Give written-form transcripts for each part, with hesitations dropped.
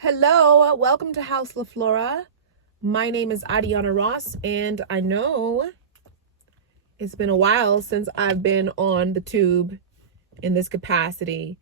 Hello, welcome to House La Flora. My name is Adiana Ross, and I know it's been a while since I've been on the tube in this capacity.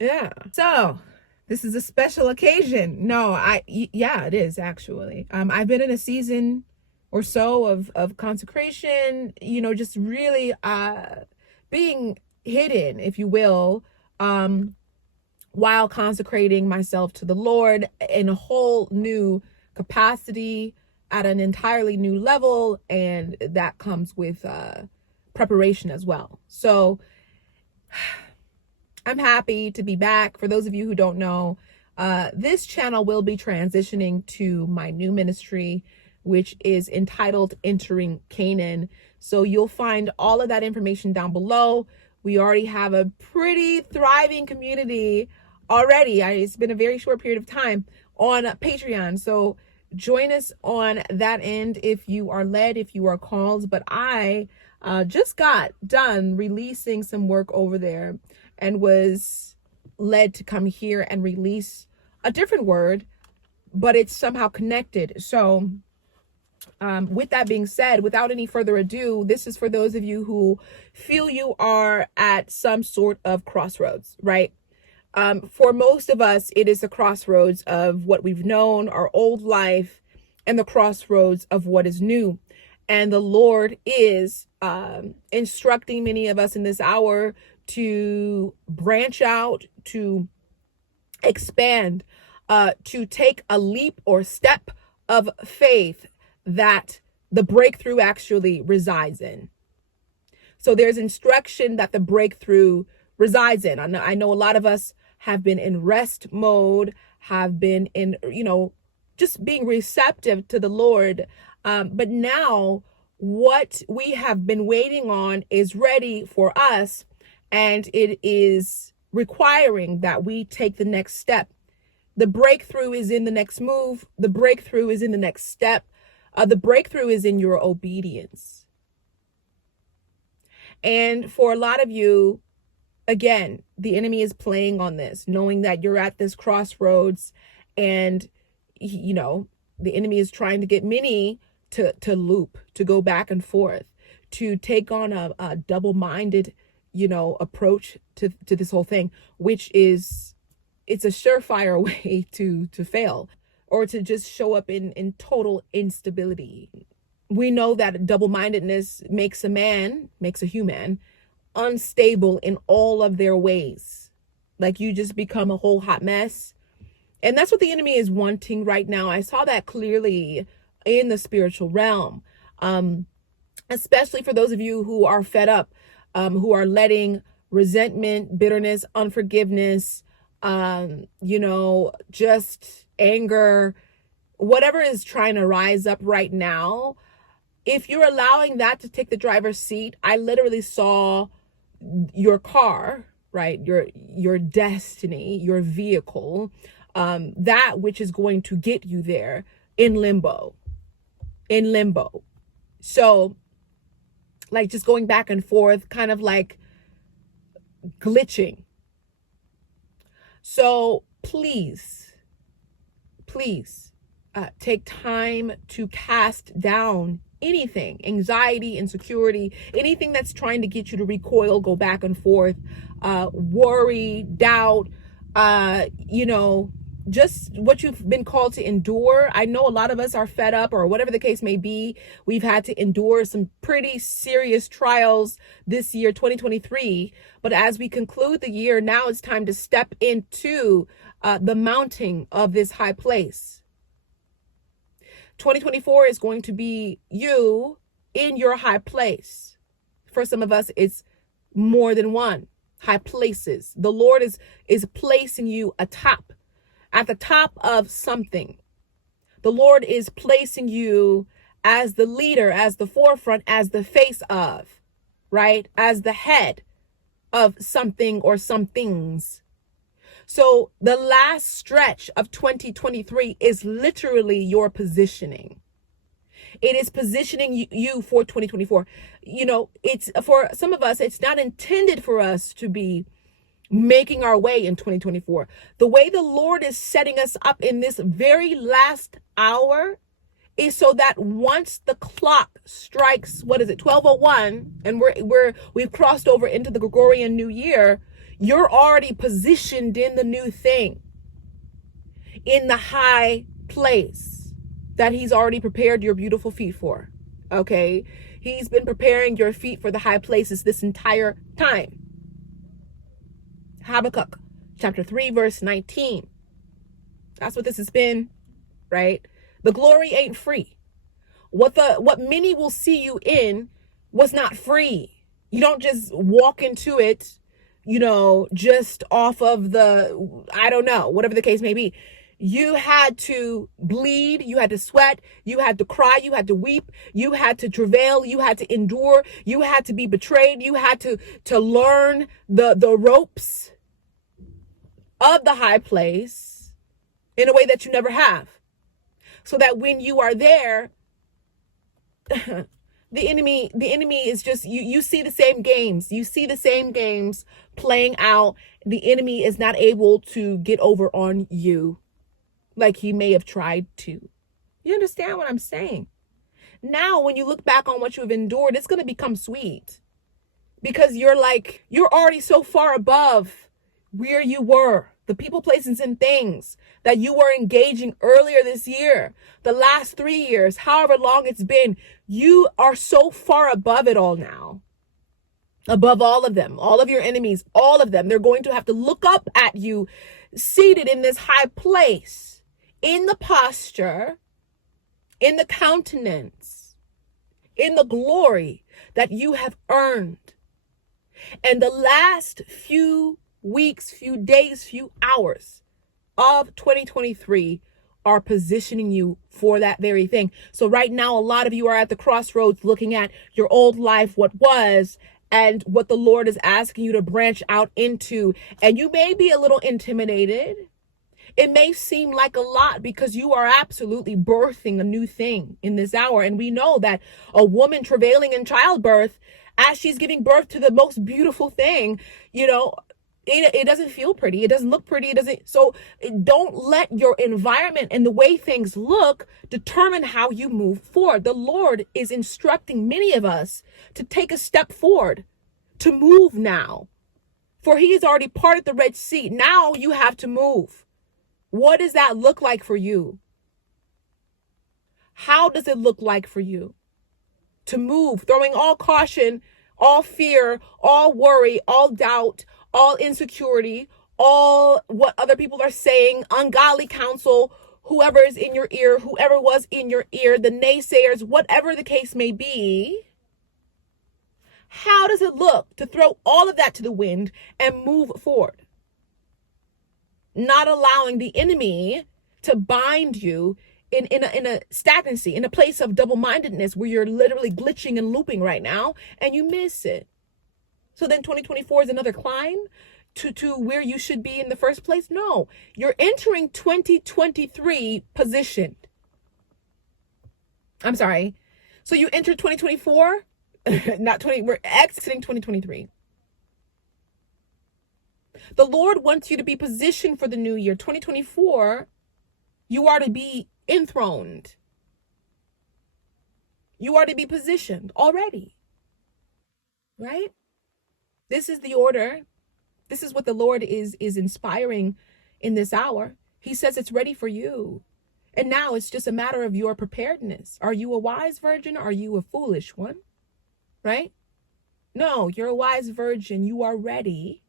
Yeah, so this is a special occasion. Yeah, it is actually. I've been in a season or so of consecration, just really being hidden, if you will, while consecrating myself to the Lord in a whole new capacity at an entirely new level. And that comes with preparation as well. So I'm happy to be back. For those of you who don't know, this channel will be transitioning to my new ministry, which is entitled Entering Canaan. So you'll find all of that information down below. We already have a pretty thriving community already. It's been a very short period of time on Patreon. So join us on that end if you are led, if you are called. But I just got done releasing some work over there and was led to come here and release a different word, but it's somehow connected. So with that being said, without any further ado, this is for those of you who feel you are at some sort of crossroads, right? For most of us, it is the crossroads of what we've known, our old life, and the crossroads of what is new. And the Lord is instructing many of us in this hour to branch out, to expand, to take a leap or step of faith that the breakthrough actually resides in. So there's instruction that the breakthrough resides in. I know a lot of us have been in rest mode, have been in, just being receptive to the Lord. But now what we have been waiting on is ready for us, and it is requiring that we take the next step. The breakthrough is in the next move. The breakthrough is in the next step. The breakthrough is in your obedience. And for a lot of you, again, the enemy is playing on this, knowing that you're at this crossroads, and, the enemy is trying to get many to loop, to go back and forth, to take on a double-minded, approach to this whole thing, which is, it's a surefire way to fail, or to just show up in total instability. We know that double-mindedness makes a human unstable in all of their ways. Like, you just become a whole hot mess. And that's what the enemy is wanting right now. I saw that clearly in the spiritual realm, especially for those of you who are fed up, who are letting resentment, bitterness, unforgiveness, just anger, whatever is trying to rise up right now. If you're allowing that to take the driver's seat, I literally saw your car, right? Your destiny, your vehicle, that which is going to get you there in limbo. So, like, just going back and forth, kind of like glitching. So please, take time to cast down anything, anxiety, insecurity, anything that's trying to get you to recoil, go back and forth, worry, doubt, just what you've been called to endure. I know a lot of us are fed up, or whatever the case may be. We've had to endure some pretty serious trials this year, 2023. But as we conclude the year, now it's time to step into the mounting of this high place. 2024 is going to be you in your high place. For some of us, it's more than one high places. The Lord is placing you at the top of something. The Lord is placing you as the leader, as the forefront, as the face of, right? As the head of something or some things. So the last stretch of 2023 is literally your positioning. It is positioning you for 2024. It's for some of us, it's not intended for us to be making our way in 2024. The way the Lord is setting us up in this very last hour is so that once the clock strikes, 12:01, and we've crossed over into the Gregorian New Year, you're already positioned in the new thing, in the high place that he's already prepared your beautiful feet for. Okay? He's been preparing your feet for the high places this entire time. Habakkuk chapter 3 verse 19. That's what this has been, right? The glory ain't free. What many will see you in was not free. You don't just walk into it, just off of the, I don't know, whatever the case may be. You had to bleed, you had to sweat, you had to cry, you had to weep, you had to travail, you had to endure, you had to be betrayed, you had to learn the ropes of the high place in a way that you never have. So that when you are there, the enemy is just, you see the same games. You see the same games playing out. The enemy is not able to get over on you like he may have tried to. You understand what I'm saying? Now, when you look back on what you've endured, it's going to become sweet because you're already so far above where you were. The people, places, and things that you were engaging earlier this year, the last 3 years, however long it's been, you are so far above it all now. Above all of them, all of your enemies, all of them. They're going to have to look up at you seated in this high place, in the posture, in the countenance, in the glory that you have earned. And the last few weeks, few days, few hours of 2023 are positioning you for that very thing. So right now, a lot of you are at the crossroads looking at your old life, what was, and what the Lord is asking you to branch out into. And you may be a little intimidated. It may seem like a lot because you are absolutely birthing a new thing in this hour. And we know that a woman travailing in childbirth, as she's giving birth to the most beautiful thing, it doesn't feel pretty. It doesn't look pretty. So don't let your environment and the way things look determine how you move forward. The Lord is instructing many of us to take a step forward, to move now. For he has already parted the Red Sea. Now you have to move. What does that look like for you? How does it look like for you to move, throwing all caution, all fear, all worry, all doubt, all insecurity, all what other people are saying, ungodly counsel, whoever is in your ear, whoever was in your ear, the naysayers, whatever the case may be? How does it look to throw all of that to the wind and move forward? Not allowing the enemy to bind you in a stagnancy, in a place of double-mindedness where you're literally glitching and looping right now and you miss it. So then 2024 is another climb to where you should be in the first place? No, you're entering 2023 positioned. I'm sorry. So you enter 2024, we're exiting 2023. The Lord wants you to be positioned for the new year. 2024, you are to be enthroned. You are to be positioned already. Right? This is the order. This is what the Lord is inspiring in this hour. He says it's ready for you. And now it's just a matter of your preparedness. Are you a wise virgin? Or are you a foolish one? Right? No, you're a wise virgin. You are ready.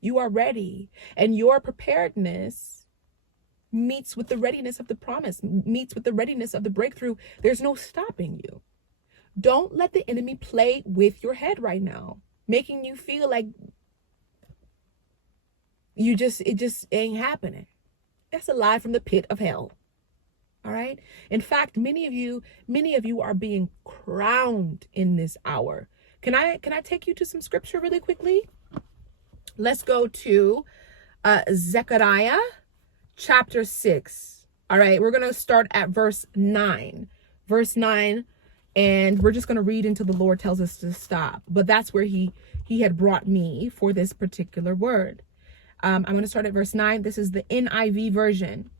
You are ready. And your preparedness meets with the readiness of the promise, meets with the readiness of the breakthrough. There's no stopping you. Don't let the enemy play with your head right now, making you feel like it just ain't happening. That's a lie from the pit of hell. All right. In fact, many of you are being crowned in this hour. Can I take you to some scripture really quickly? Let's go to Zechariah chapter 6. All right. We're going to start at verse 9. Verse 9. And we're just going to read until the Lord tells us to stop. But that's where he had brought me for this particular word. I'm going to start at verse 9. This is the NIV version.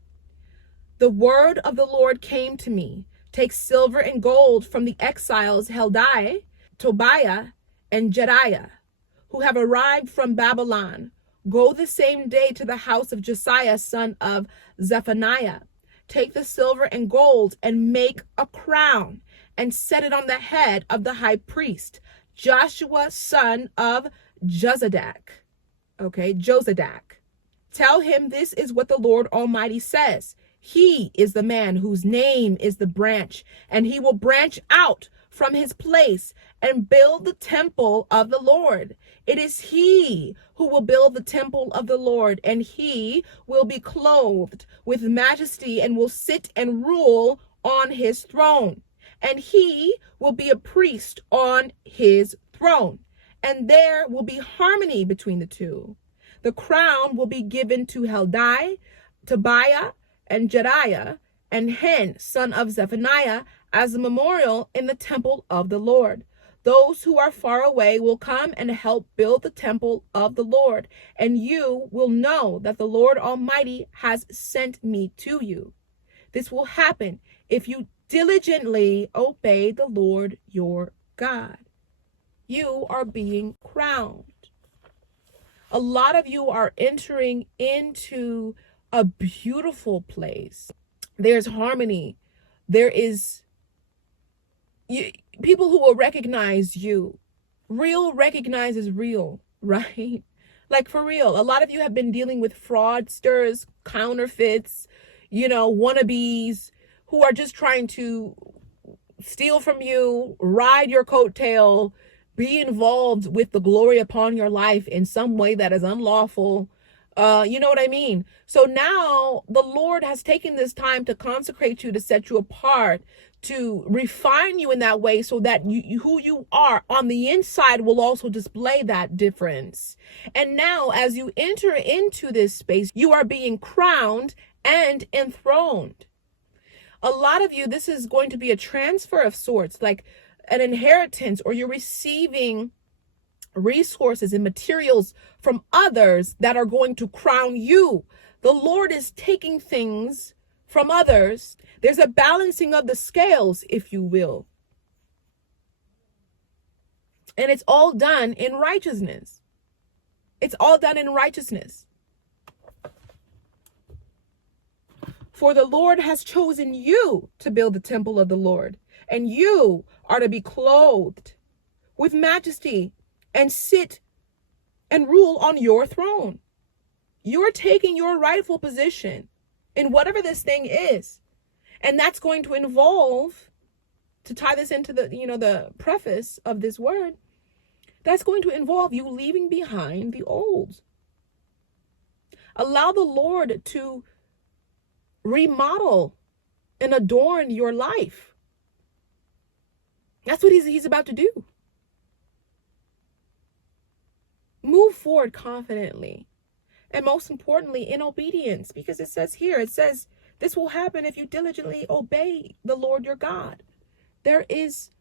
The word of the Lord came to me. Take silver and gold from the exiles Heldai, Tobiah, and Jediah, who have arrived from Babylon. Go the same day to the house of Josiah, son of Zephaniah. Take the silver and gold and make a crown and set it on the head of the high priest, Joshua, son of Jozadak. Okay, Jozadak. Tell him this is what the Lord Almighty says. He is the man whose name is the branch, and he will branch out from his place and build the temple of the Lord. It is he who will build the temple of the Lord, and he will be clothed with majesty and will sit and rule on his throne. And he will be a priest on his throne, and there will be harmony between the two. The crown will be given to Heldai, Tobiah, and Jediah, and Hen, son of Zephaniah, as a memorial in the temple of the Lord. Those who are far away will come and help build the temple of the Lord, and you will know that the Lord Almighty has sent me to you. This will happen if you diligently obey the Lord your God. You are being crowned. A lot of you are entering into a beautiful place. There's harmony. There is people who will recognize you. Real recognizes real, right? Like for real. A lot of you have been dealing with fraudsters, counterfeits, wannabes who are just trying to steal from you, ride your coattail, be involved with the glory upon your life in some way that is unlawful. You know what I mean? So now the Lord has taken this time to consecrate you, to set you apart, to refine you in that way so that who you are on the inside will also display that difference. And now as you enter into this space, you are being crowned and enthroned. A lot of you, this is going to be a transfer of sorts, like an inheritance, or you're receiving resources and materials from others that are going to crown you. The Lord is taking things from others. There's a balancing of the scales, if you will. And it's all done in righteousness. It's all done in righteousness. For the Lord has chosen you to build the temple of the Lord, and you are to be clothed with majesty and sit and rule on your throne. You're taking your rightful position in whatever this thing is. And that's going to involve, to tie this into the preface of this word, that's going to involve you leaving behind the old. Allow the Lord to remodel and adorn your life. That's what he's about to do. Move forward confidently. And most importantly, in obedience. Because it says this will happen if you diligently obey the Lord your God. There is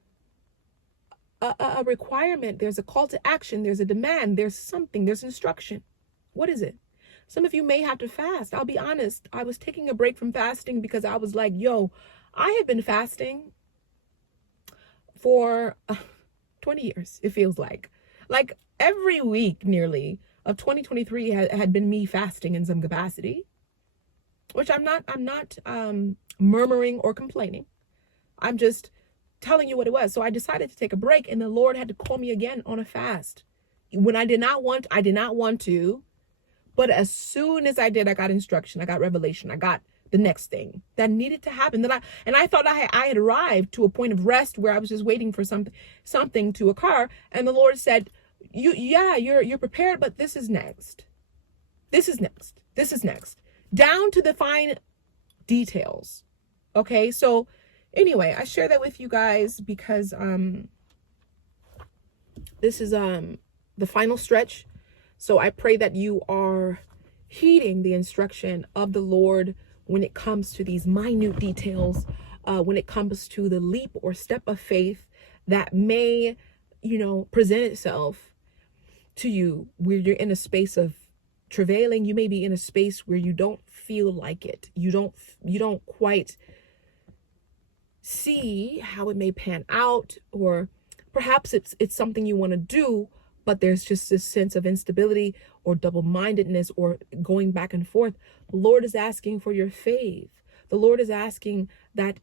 a requirement. There's a call to action. There's a demand. There's something. There's instruction. What is it? Some of you may have to fast. I'll be honest. I was taking a break from fasting because I was like, I have been fasting for 20 years, it feels like. Like every week nearly of 2023 had been me fasting in some capacity, which I'm not murmuring or complaining. I'm just telling you what it was. So I decided to take a break, and the Lord had to call me again on a fast when I did not want to. But as soon as I did, I got instruction, I got revelation, I got the next thing that needed to happen. I thought I had arrived to a point of rest where I was just waiting for something to occur. And the Lord said, you're prepared, but this is next. This is next. This is next. Down to the fine details. Okay. So anyway, I share that with you guys because this is the final stretch. So I pray that you are heeding the instruction of the Lord when it comes to these minute details, when it comes to the leap or step of faith that may, present itself to you where you're in a space of travailing. You may be in a space where you don't feel like it. You don't quite see how it may pan out, or perhaps it's something you want to do, but there's just this sense of instability or double-mindedness or going back and forth. The Lord is asking for your faith. The Lord is asking that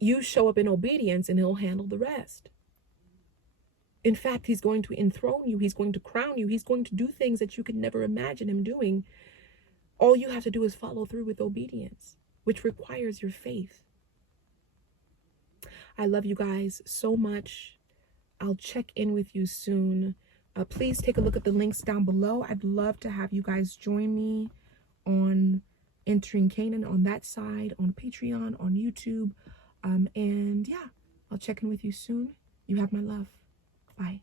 you show up in obedience, and he'll handle the rest. In fact, he's going to enthrone you. He's going to crown you. He's going to do things that you could never imagine him doing. All you have to do is follow through with obedience, which requires your faith. I love you guys so much. I'll check in with you soon. Please take a look at the links down below. I'd love to have you guys join me on Entering Canaan on that side, on Patreon, on YouTube. And yeah, I'll check in with you soon. You have my love. Bye.